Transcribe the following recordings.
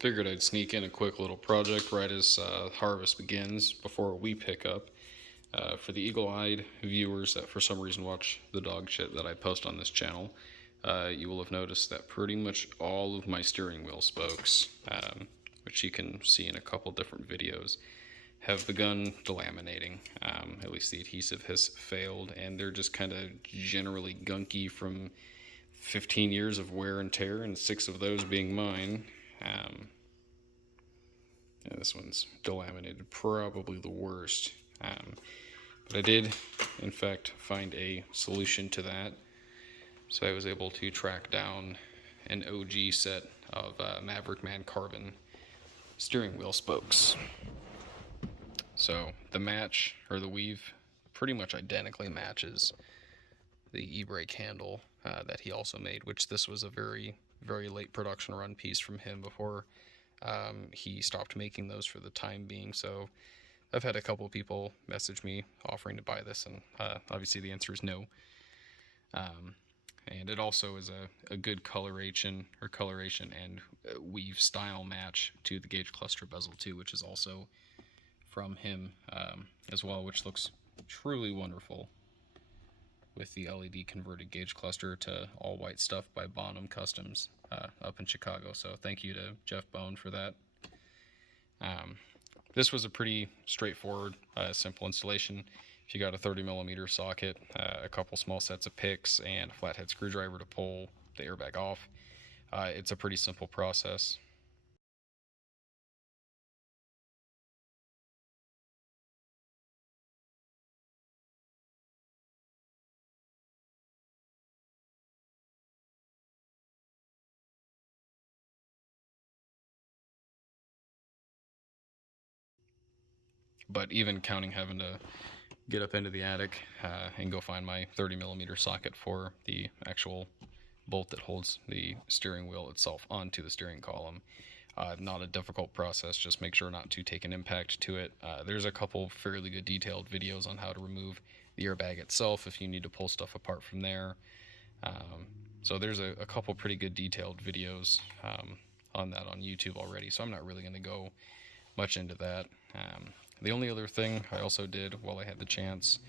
Figured I'd sneak in a quick little project right as harvest begins before we pick up. For the eagle-eyed viewers that for some reason watch the dog shit that I post on this channel, you will have noticed that pretty much all of my steering wheel spokes, which you can see in a couple different videos, have begun delaminating. At least the adhesive has failed, and they're just kind of generally gunky from 15 years of wear and tear, and 6 of those being mine. Yeah, this one's delaminated, probably the worst. But I did, in fact, find a solution to that. So I was able to track down an OG set of Mavman carbon steering wheel spokes. So the match, or the weave, pretty much identically matches the e-brake handle that he also made, which this was a very, very late production run piece from him before he stopped making those for the time being. So I've had a couple of people message me offering to buy this, and obviously the answer is no. And it also is a good coloration and weave style match to the gauge cluster bezel too, which is also from him as well, which looks truly wonderful with the LED converted gauge cluster to all white stuff by Bonham Customs up in Chicago. So thank you to Jeff Bone for that. This was a pretty straightforward, simple installation. If you got a 30mm socket, a couple small sets of picks, and a flathead screwdriver to pull the airbag off, it's a pretty simple process. But even counting having to get up into the attic and go find my 30mm socket for the actual bolt that holds the steering wheel itself onto the steering column. Not a difficult process, just make sure not to take an impact to it. There's a couple fairly good detailed videos on how to remove the airbag itself if you need to pull stuff apart from there. So there's a couple pretty good detailed videos on that on YouTube already, so I'm not really going to go much into that. The only other thing I also did while I had the chance,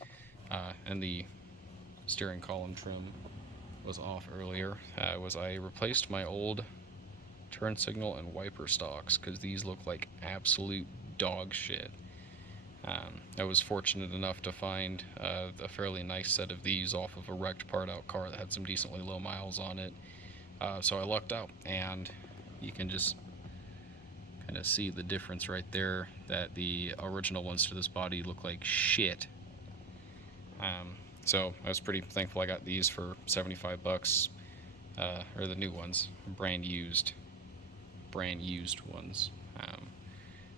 and the steering column trim was off earlier, was I replaced my old turn signal and wiper stocks, because these look like absolute dog shit. I was fortunate enough to find a fairly nice set of these off of a wrecked part out car that had some decently low miles on it. So I lucked out, and you can just kind of see the difference right there, that the original ones to this body look like shit. So I was pretty thankful I got these for 75 bucks, or the new ones, brand used ones.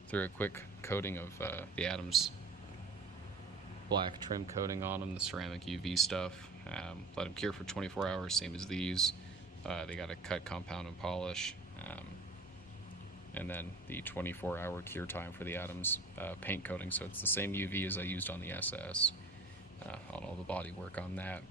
Threw a quick coating of the Adams black trim coating on them, the ceramic UV stuff. Let them cure for 24 hours, same as these. They got a cut, compound, and polish. And then the 24-hour cure time for the Adams paint coating, so it's the same UV as I used on the SS on all the body work on that.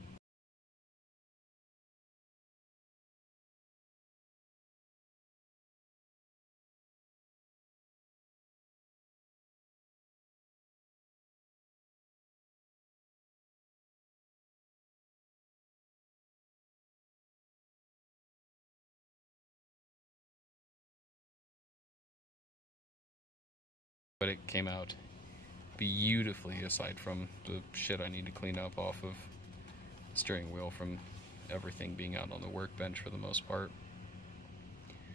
But it came out beautifully, aside from the shit I need to clean up off of the steering wheel from everything being out on the workbench for the most part.